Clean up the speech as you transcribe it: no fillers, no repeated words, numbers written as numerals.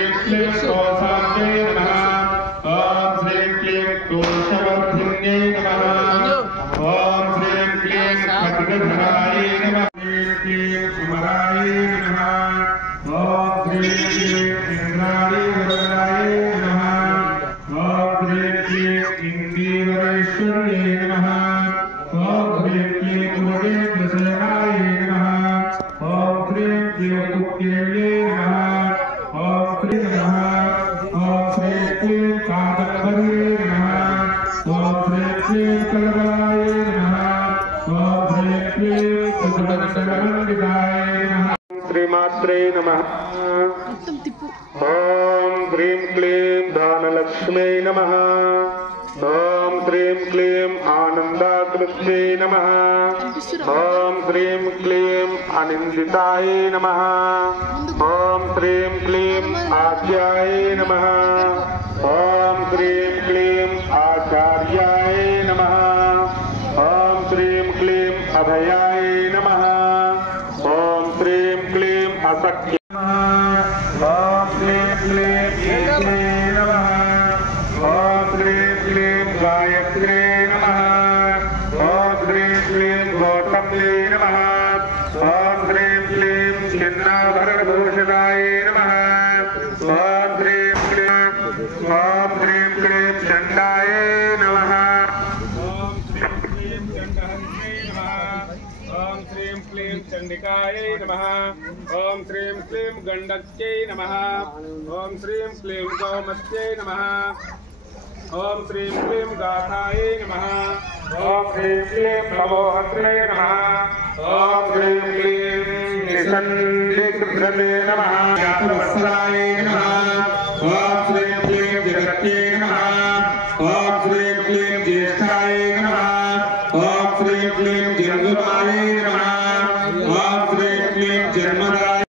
श्रीं क्लीं कौसाम्यै नमः। ॐ श्रीं क्लीं दोषवर्धिन्यै नमः। ॐ श्रीं क्लीं खड्गधरायै नमः। श्रीं क्लीं कुमरायै नमः। ॐ श्रीं क्लीं इंद्रायै वरदायै नमः। ॐ श्रीं क्लीं इंदीवरेश्वर्यै नमः। ॐ श्रीं क्लीं उदयेन्द्रसेनायै नमः। ॐ श्रीं क्लीं कुक्केल्यै नमः। ॐ श्रीं नमः। ॐ श्रीं क्लीं कादम्बर्यै नमः। ॐ श्रीं क्लीं कलकलायै नमः। ॐ श्रीं क्लीं कुकुटमण्डितायै नमः। श्रीमात्रे नमः। ॐ ह्रीं क्लीं धनलक्ष्म्यै नमः। ॐ श्रीं क्लीं आनन्दाकृत्यै नमः। ॐ श्रीं क्लीं अनिन्दितायै नमः। ॐ श्रीं क्लीं आद्याय नमः। ॐ श्रीं क्लीं आचार्याय नमः। ॐ श्रीं क्लीं अभयाय नमः। ॐ श्रीं क्लीं असख्य नमः। ॐ श्रीं क्लीं ईश्वरे नमः। ॐ श्रीं क्लीं गायत्रे नमः। ॐ श्रीं क्लीं गौतम्ये नमः। ॐ श्रीं क्लीं चिन्नाभरणभूषणाय नमः। ॐ श्रीं क्लीं चण्डाय नमः। ॐ श्रीं क्लीं चण्डिकाय नमः। ॐ श्रीं क्लीं गण्डक्यै नमः। ॐ श्रीं क्लीं गौमत्यै नमः। ॐ श्रीं क्लीं गाथायै नमः। ॐ श्रीं क्लीं नमोहत्रे नमः। ॐ श्रीं क्लीं निषण्डिकृतये नमः। यातवत्सलाय नमः। ॐ श्रीं क्लीं जगत्यै नमः। ॐ श्रीं क्लीं ज्येष्ठाय नमः। ॐ श्रीं क्लीं